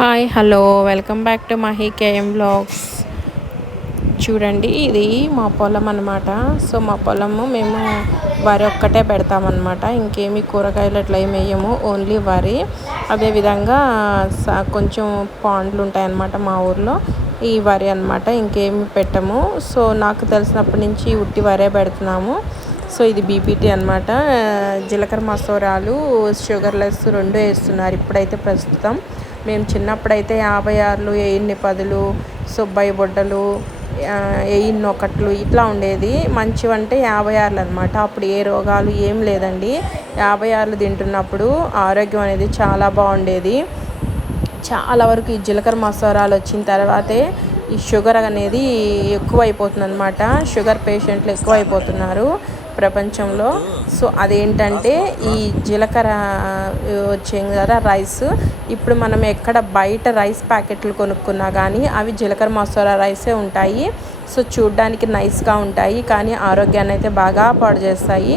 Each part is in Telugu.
Hi hello welcome back to Mahi KM vlogs చూడండి ఇది మా పొలం అనమాట సో మా పొలము మేము వరి ఒక్కటే పెడతామన్నమాట. ఇంకేమి కూరగాయలు అట్లా ఏమి వేయము ఓన్లీ వరి. అదేవిధంగా స- కొంచెం పాండ్లు ఉంటాయన్నమాట మా ఊర్లో. ఈ వరి అనమాట ఇంకేమి పెట్టము. సో నాకు తెలిసినప్పటి నుంచి ఉట్టి వరే పెడుతున్నాము. సో ఇది బీపీటీ అనమాట జీలకర్ర మసూరాలు షుగర్లెస్ రెండు వేస్తున్నారు ఇప్పుడైతే ప్రస్తుతం. మేము చిన్నప్పుడైతే యాభై ఆరులు ఎయిన్ని పదులు సుబ్బయ్య బుడ్డలు ఎయిన్ ఒకట్లు ఇట్లా ఉండేది. మంచివంటే యాభై ఆరులు అనమాట అప్పుడు ఏ రోగాలు ఏం లేదండి. యాభై ఆరులు తింటున్నప్పుడు ఆరోగ్యం అనేది చాలా బాగుండేది. చాలా వరకు ఈ జీలకర్ర మసాలాలు వచ్చిన తర్వాతే ఈ షుగర్ అనేది ఎక్కువ అయిపోతుంది అనమాట షుగర్ పేషెంట్లు ఎక్కువ అయిపోతున్నారు ప్రపంచంలో. సో అదేంటంటే ఈ జీలకర్ర వచ్చింది కదా రైస్. ఇప్పుడు మనం ఎక్కడ బయట రైస్ ప్యాకెట్లు కొనుక్కున్నా కానీ అవి జీలకర్ర మసాలా రైసే ఉంటాయి. సో చూడ్డానికి నైస్గా ఉంటాయి కానీ ఆరోగ్యాన్ని అయితే బాగా పాడు చేస్తాయి.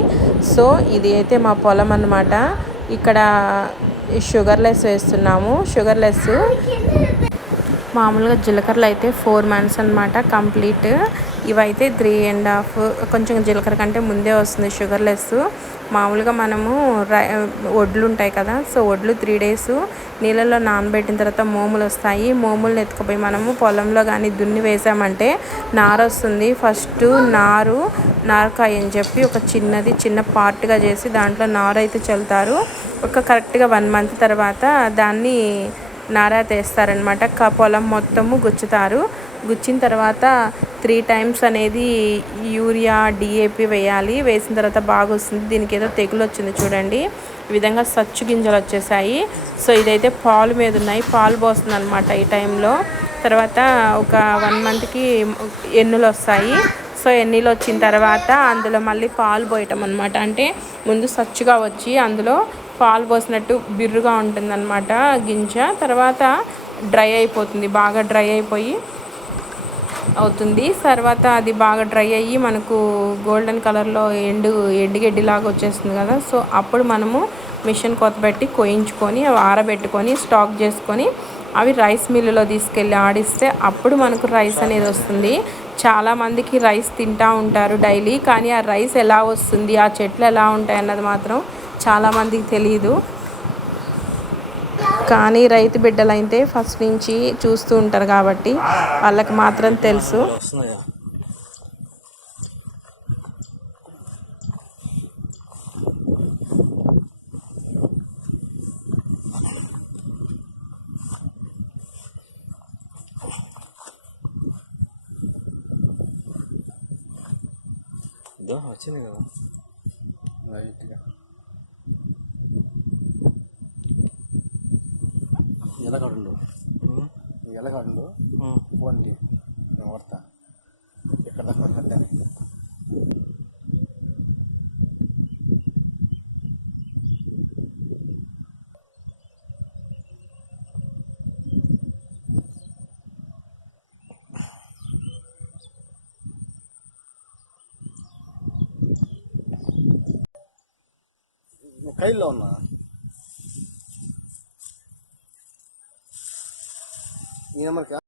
సో ఇది అయితే మా పొలం అన్నమాట. ఇక్కడ షుగర్లెస్ వేస్తున్నాము. షుగర్లెస్ మామూలుగా జీలకర్రలు అయితే ఫోర్ మంత్స్ అనమాట కంప్లీట్. ఇవైతే త్రీ అండ్ హాఫ్ కొంచెం జీలకర్ర కంటే ముందే వస్తుంది షుగర్లెస్ మామూలుగా మనము రై వడ్లు ఉంటాయి కదా సో వడ్లు త్రీ డేస్ నీళ్ళల్లో నానబెట్టిన తర్వాత మోములు వస్తాయి. మోములను ఎత్తుకుపోయి మనము పొలంలో కానీ దున్ని వేసామంటే నారు వస్తుంది. ఫస్ట్ నారు నారకాయ అని చెప్పి ఒక చిన్నది చిన్న పార్ట్గా చేసి దాంట్లో నారు అయితే చల్లుతారు. ఒక కరెక్ట్గా వన్ మంత్ తర్వాత దాన్ని నారా తీస్తారనమాట పొలం మొత్తము గుచ్చుతారు. గుచ్చిన తర్వాత త్రీ టైమ్స్ అనేది యూరియా డిఏపి వేయాలి. వేసిన తర్వాత బాగా వస్తుంది దీనికి ఏదో తెగులు వచ్చింది చూడండి. ఈ విధంగా సచ్చు గింజలు వచ్చేసాయి. సో ఇదైతే పాలు మీద ఉన్నాయి. పాలు పోస్తుంది అనమాట ఈ టైంలో తర్వాత ఒక వన్ మంత్కి ఎన్నులు వస్తాయి. సో ఎన్నిలు వచ్చిన తర్వాత అందులో మళ్ళీ పాలు పోయటం అనమాట అంటే ముందు సచ్చుగా వచ్చి అందులో పాలు పోసినట్టు బిర్రుగా ఉంటుందన్నమాట గింజ. తర్వాత డ్రై అయిపోతుంది బాగా డ్రై అయిపోయి అవుతుంది. తర్వాత అది బాగా డ్రై అయ్యి మనకు గోల్డెన్ కలర్లో ఎండు ఎండుగడ్డిలాగా వచ్చేస్తుంది కదా. సో అప్పుడు మనము మిషన్ కొత్తబెట్టి కోయించుకొని అవి ఆరబెట్టుకొని స్టాక్ చేసుకొని అవి రైస్ మిల్లులో తీసుకెళ్ళి ఆడిస్తే అప్పుడు మనకు రైస్ అనేది వస్తుంది. చాలామందికి రైస్ తింటూ ఉంటారు డైలీ కానీ ఆ రైస్ ఎలా వస్తుంది ఆ చెట్లు ఎలా ఉంటాయి అన్నది మాత్రం చాలామందికి తెలియదు కానీ రైతు బిడ్డలు అయితే ఫస్ట్ నుంచి చూస్తూ ఉంటారు కాబట్టి వాళ్ళకి మాత్రం తెలుసు. వచ్చింది కదా. ఎలగాడు ఎలగాడు ఫోన్ నేను దాకా వస్తుందని కైల్లో ఉన్నా? ఈ నెంబర్కా